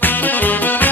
Bye.